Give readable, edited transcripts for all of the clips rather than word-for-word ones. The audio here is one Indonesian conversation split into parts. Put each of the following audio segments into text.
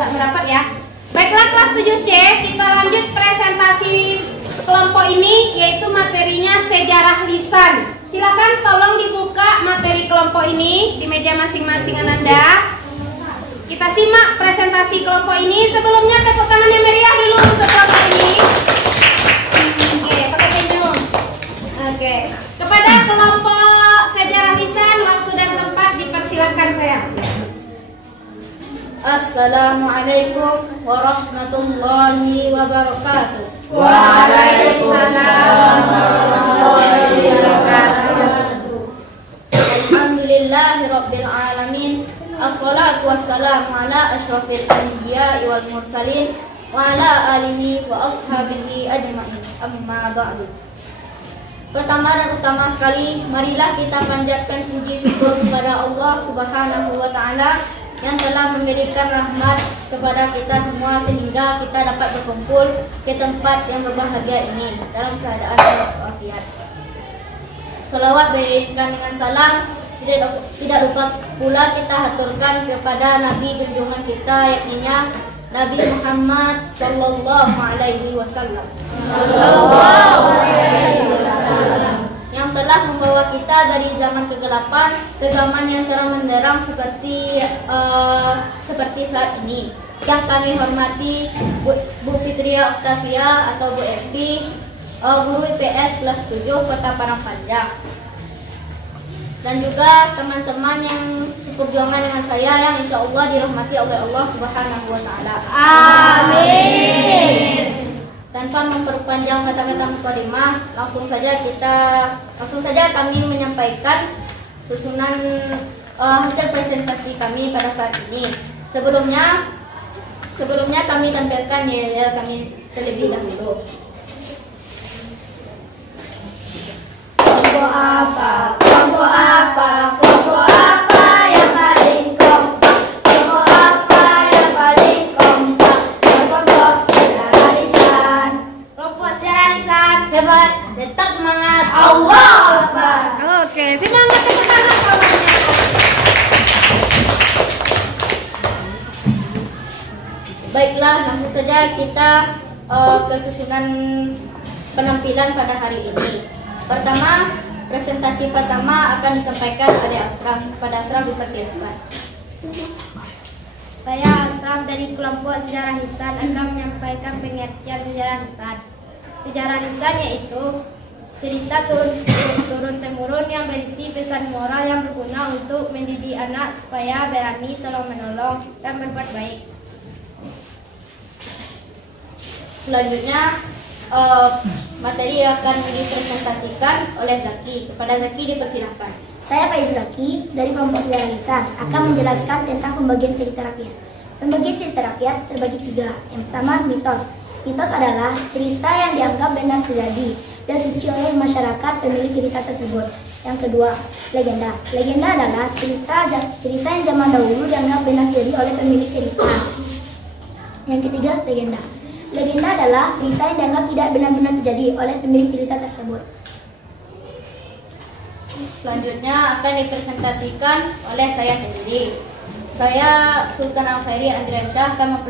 agak merapat ya. Baiklah kelas 7C, kita lanjut presentasi kelompok ini, yaitu materinya sejarah lisan. Silakan tolong dibuka materi kelompok ini di meja masing-masing Ananda. Kita simak presentasi kelompok ini. Sebelumnya tepuk tangan yang meriah dulu untuk kelompok ini. Oke, pakai senyum. Oke, kepada kelompok sejarah lisan, waktu dan tempat dipersilakan saya. Assalamualaikum warahmatullahi wabarakatuh. Waalaikumsalam warahmatullahi wabarakatuh. Alhamdulillahirabbil alamin. Assalatu wassalamu ala asyrafil anbiya'i wal mursalin wa ala alihi wa ashabihi ajma'in. Amma ba'du. Pertama dan utama sekali, marilah kita panjatkan puji syukur kepada Allah Subhanahu wa taala yang telah memberikan rahmat kepada kita semua sehingga kita dapat berkumpul ke tempat yang berbahagia ini dalam keadaan walafiat. Salawat beriringan dengan salam tidak lupa pula kita haturkan kepada Nabi junjungan kita, yakninya Nabi Muhammad sallallahu alaihi wasallam. Yang telah membawa kita dari zaman kegelapan ke zaman yang terang benderang seperti saat ini. Yang kami hormati Bu Fitria Octavia atau Bu Evi, guru IPS kelas 7 Kota Parangpanjang. Dan juga teman-teman yang seperjuangan dengan saya yang insya Allah dirahmati oleh Allah Subhanahu wa taala. Amin. Tanpa memperpanjang kata-kata mukadimah, langsung saja kami menyampaikan susunan hasil presentasi kami pada saat ini. Sebelumnya kami tampilkan yel kami terlebih dahulu. Kelompok apa? Kelompok apa? Kelompok apa yang paling kompak? Kelompok apa yang paling kompak? Kelompok sejarah lisan. Kelompok sejarah lisan. Hebat. Tetap semangat. Allahu Akbar. Oke, semangat tepuk tangan kawannya. Baiklah, langsung saja kita ke susunan penampilan pada hari ini. Pertama, presentasi pertama akan disampaikan oleh Asram. Pada Asram dipersilakan. Saya Asram dari kelompok sejarah lisan akan menyampaikan pengertian sejarah lisan. Sejarah lisan yaitu cerita turun-temurun yang berisi pesan moral yang berguna untuk mendidik anak supaya berani tolong-menolong dan berbuat baik. Selanjutnya materi akan dipresentasikan oleh Zaki. Kepada Zaki dipersilakan. Saya Faiz Zaki dari kelompok sejarah lisan akan menjelaskan tentang pembagian cerita rakyat. Pembagian cerita rakyat terbagi 3. Yang pertama, mitos. Mitos adalah cerita yang dianggap benar terjadi dan suci oleh masyarakat pemilik cerita tersebut. Yang kedua, legenda. Legenda adalah cerita yang zaman dahulu dianggap benar terjadi oleh pemilik cerita. Yang ketiga, legenda. Legenda adalah cerita yang dianggap tidak benar-benar terjadi oleh pemilik cerita tersebut. Selanjutnya akan dipresentasikan oleh saya sendiri. Saya Sultan Al-Khairi Andriansyah akan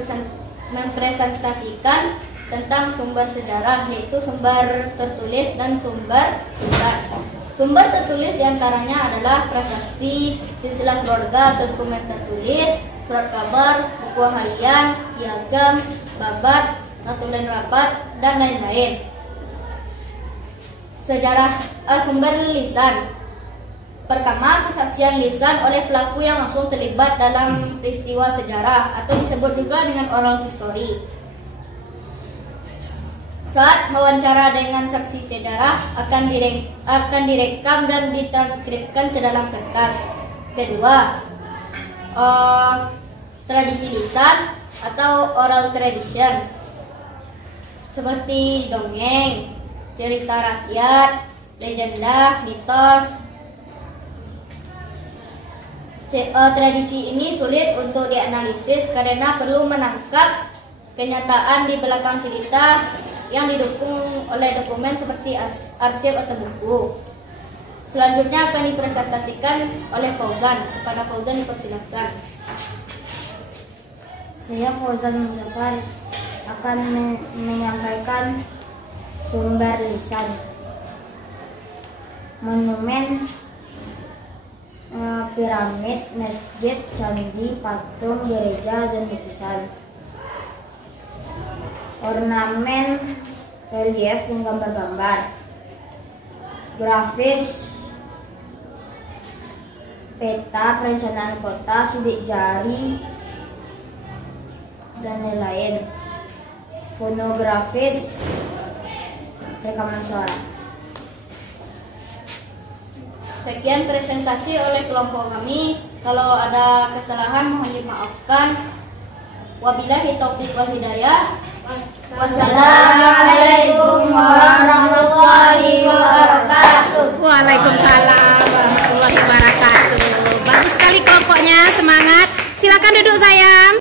mempresentasikan tentang sumber sejarah, yaitu sumber tertulis dan sumber lisan. Sumber tertulis diantaranya adalah prasasti, silsilah keluarga, dokumen tertulis, surat kabar, buku harian, piagam, babat, notulen rapat, dan lain-lain. Sumber lisan. Pertama, kesaksian lisan oleh pelaku yang langsung terlibat dalam peristiwa sejarah atau disebut juga dengan oral history. Saat wawancara dengan saksi sejarah akan direkam dan ditranskripkan ke dalam kertas. Kedua, tradisi lisan atau oral tradition, seperti dongeng, cerita rakyat, legenda, mitos. Tradisi ini sulit untuk dianalisis karena perlu menangkap kenyataan di belakang cerita yang didukung oleh dokumen seperti arsip atau buku. Selanjutnya akan dipresentasikan oleh Fauzan. Kepada Fauzan dipersilakan. Saya Fauzan Muzaffar akan menyampaikan sumber lisan. Monumen, piramid, masjid, candi, patung, gereja, dan lukisan. Ornamen, relief, dan gambar-gambar. Grafis, peta, perencanaan kota, sidik jari, dan lain-lain. Fonografis, rekaman suara. Sekian presentasi oleh kelompok kami. Kalau ada kesalahan mohon dimaafkan. Wabillahi taufiq wal hidayah. Wassalamualaikum warahmatullahi wabarakatuh. Waalaikumsalam warahmatullahi wabarakatuh. Bagus sekali kelompoknya, semangat. Silakan duduk sayang.